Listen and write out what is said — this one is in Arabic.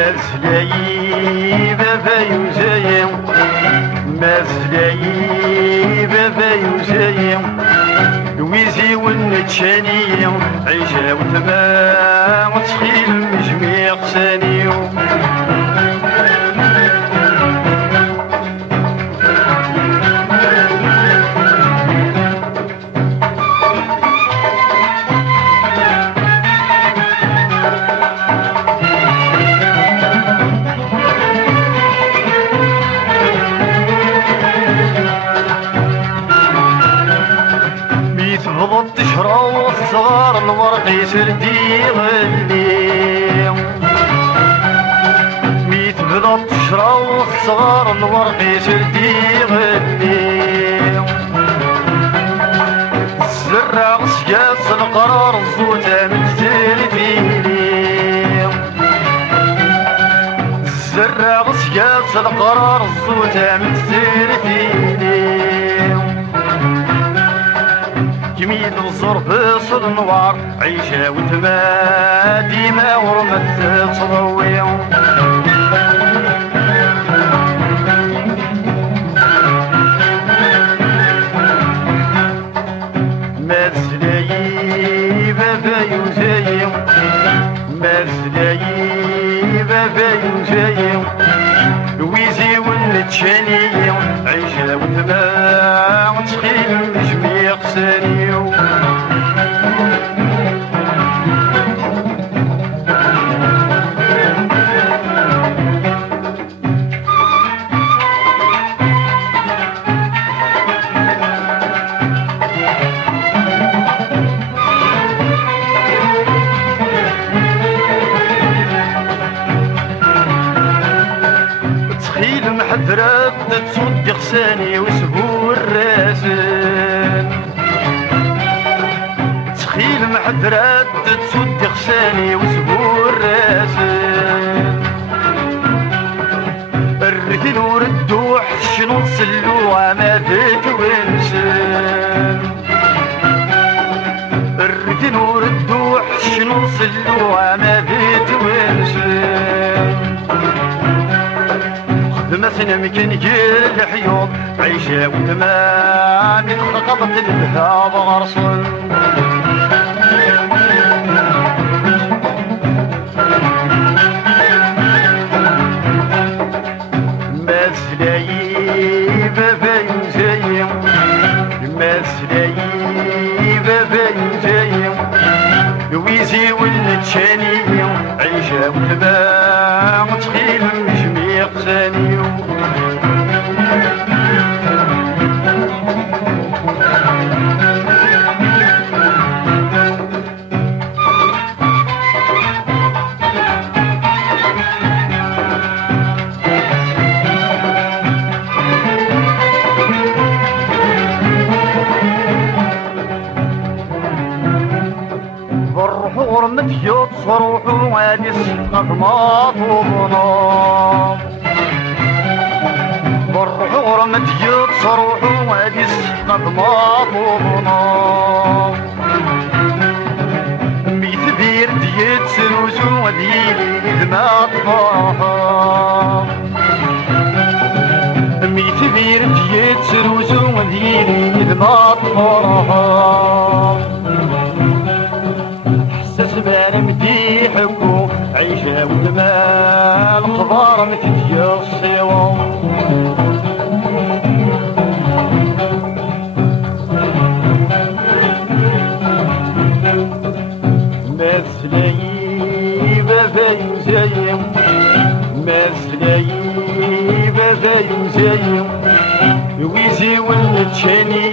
مازلاي بابا يوزايم مازلاي بابا يوزايم ويزي ونتشاني عيشة وتما وتخيل مجميع ثاني تفضل تشرى والصغار الورق يسردي غلي مي تفضل تشرى والصغار الورق يسردي غلي الزرع سياس القرار الزوجة متزير فيني الزرع سياس القرار الزوجة متزير فيني جميل الظرف صد النوار عيشة وتما ديما ورمت تصضوي مازلاي بابا يوزايم مازلاي بابا يوزايم ويزي ونتشاني عيشة وتما وتخيل مجميع ثاني تخيل محذرات تصد غساني وسبور راسن تخيل محذرات تصد غساني وسبور راسن الركن وردوح شنو نسلو ما فيك ونسن الركن وردوح شنو نسلو ما فيك ونسن مثلا مكان جيل الحيوط عيشة وتمام خطبت الذهب غرصن مازلاي بابا يوزايم مازلاي بابا يوزايم ويزي ونتشاني عيشة وتمام تخيل مجميع ثاني بالرحور متيوت صروحو غادي سقط ماطوبنا بالرحور متيوت صروحو غادي سقط ماطوبنا ميت بير ديت سروسو وديلي ما طفاها ميت بير ديت سروسو وديلي ما طفاها سبان مديحكو عيشة والمال خضار متديا الصيوة مازلاي بابا يوزايم مازلاي بابا يوزايم ويزي ونتشاني